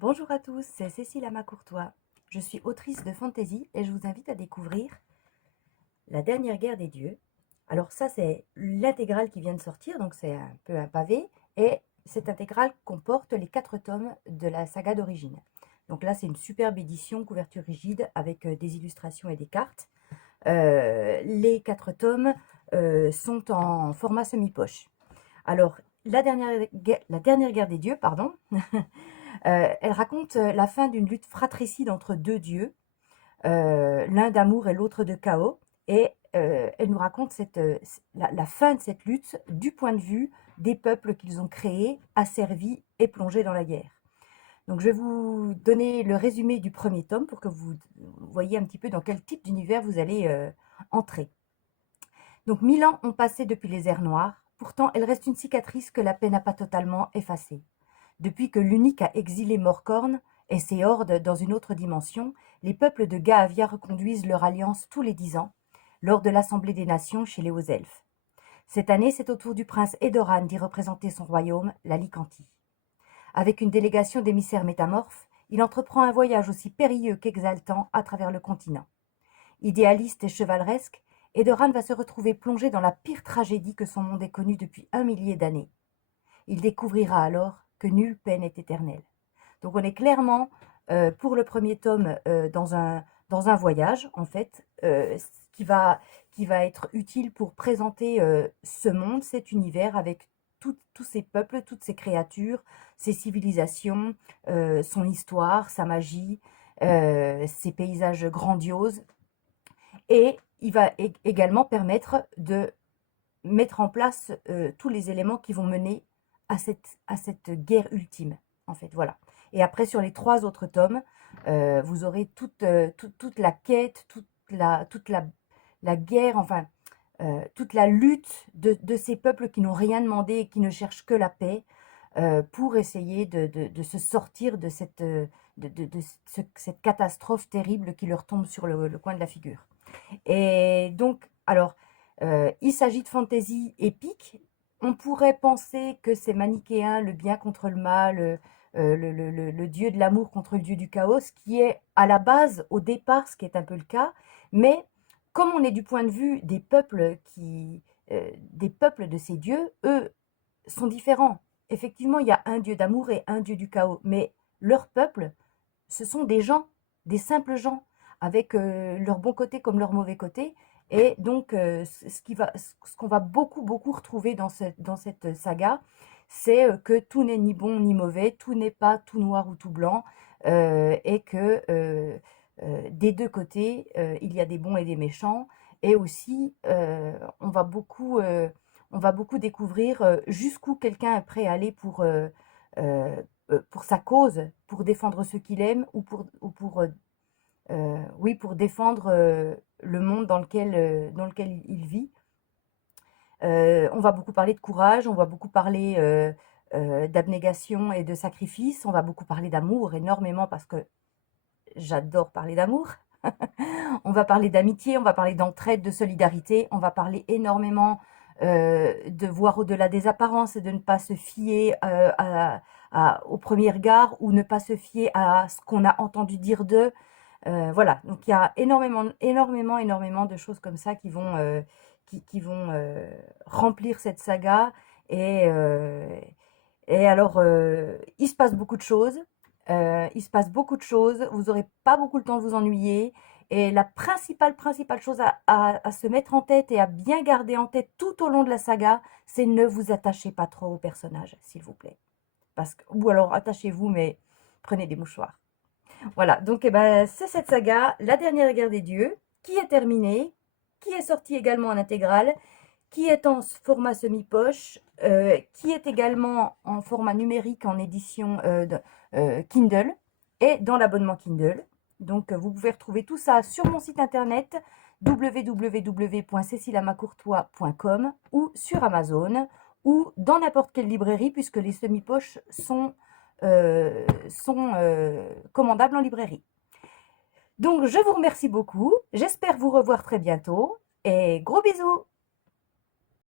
Bonjour à tous, c'est Cécile Amacourtois. Je suis autrice de fantasy et je vous invite à découvrir La dernière guerre des dieux. Alors ça, c'est l'intégrale qui vient de sortir, donc c'est un peu un pavé. Et cette intégrale comporte les 4 tomes de la saga d'origine. Donc là, c'est une superbe édition, couverture rigide, avec des illustrations et des cartes. Les 4 tomes sont en format semi-poche. Alors, la dernière guerre des dieux, pardon, elle raconte la fin d'une lutte fratricide entre deux dieux, l'un d'amour et l'autre de chaos. Et elle nous raconte la fin de cette lutte du point de vue des peuples qu'ils ont créés, asservis et plongés dans la guerre. Donc je vais vous donner le résumé du premier tome pour que vous voyez un petit peu dans quel type d'univers vous allez entrer. Donc 1000 ans ont passé depuis les ers noirs, pourtant elle reste une cicatrice que la paix n'a pas totalement effacée. Depuis que l'Unique a exilé Morcorn et ses hordes dans une autre dimension, les peuples de Gaavia reconduisent leur alliance tous les 10 ans, lors de l'Assemblée des Nations chez les Hauts-Elfes. Cette année, c'est au tour du prince Edoran d'y représenter son royaume, la Lycanthie. Avec une délégation d'émissaires métamorphes, il entreprend un voyage aussi périlleux qu'exaltant à travers le continent. Idéaliste et chevaleresque, Edoran va se retrouver plongé dans la pire tragédie que son monde ait connue depuis 1 millier d'années. Il découvrira alors que nulle paix n'est éternelle. Donc on est clairement, pour le premier tome, dans un voyage, en fait, qui va être utile pour présenter ce monde, cet univers, avec tous ces peuples, toutes ces créatures, ces civilisations, son histoire, sa magie, ses paysages grandioses. Et il va également permettre de mettre en place tous les éléments qui vont mener à cette guerre ultime, en fait, voilà. Et après, sur les 3 autres tomes, vous aurez toute la quête, la guerre, enfin, toute la lutte de ces peuples qui n'ont rien demandé et qui ne cherchent que la paix, pour essayer de se sortir de cette catastrophe terrible qui leur tombe sur le coin de la figure. Et donc, alors, il s'agit de fantasy épique. On pourrait penser que c'est manichéen, le bien contre le mal, le dieu de l'amour contre le dieu du chaos, ce qui est à la base, au départ, ce qui est un peu le cas. Mais comme on est du point de vue des peuples de ces dieux, eux sont différents. Effectivement, il y a un dieu d'amour et un dieu du chaos, mais leur peuple, ce sont des gens, des simples gens, avec leur bon côté comme leur mauvais côté. Et donc, ce qu'on va beaucoup, beaucoup retrouver dans cette saga, c'est que tout n'est ni bon ni mauvais, tout n'est pas tout noir ou tout blanc, et que des deux côtés, il y a des bons et des méchants. Et aussi, on va beaucoup découvrir jusqu'où quelqu'un est prêt à aller euh, pour sa cause, pour défendre ceux qu'il aime oui, pour défendre le monde dans lequel il vit. On va beaucoup parler de courage, on va beaucoup parler d'abnégation et de sacrifice, on va beaucoup parler d'amour, énormément, parce que j'adore parler d'amour. On va parler d'amitié, on va parler d'entraide, de solidarité, on va parler énormément de voir au-delà des apparences et de ne pas se fier au premier regard, ou ne pas se fier à ce qu'on a entendu dire d'eux. Voilà, donc il y a énormément, énormément, énormément de choses comme ça qui vont remplir cette saga. Et, euh, et alors, il se passe beaucoup de choses. Il se passe beaucoup de choses. Vous n'aurez pas beaucoup le temps de vous ennuyer. Et la principale chose à se mettre en tête et à bien garder en tête tout au long de la saga, c'est ne vous attachez pas trop aux personnages, s'il vous plaît. Ou alors attachez-vous, mais prenez des mouchoirs. Voilà, donc eh ben, c'est cette saga, La dernière guerre des dieux, qui est terminée, qui est sortie également en intégrale, qui est en format semi-poche, qui est également en format numérique en édition Kindle et dans l'abonnement Kindle. Donc vous pouvez retrouver tout ça sur mon site internet www.cecilamacourtois.com ou sur Amazon ou dans n'importe quelle librairie, puisque les semi-poches sont commandables en librairie. Donc je vous remercie beaucoup, j'espère vous revoir très bientôt et gros bisous.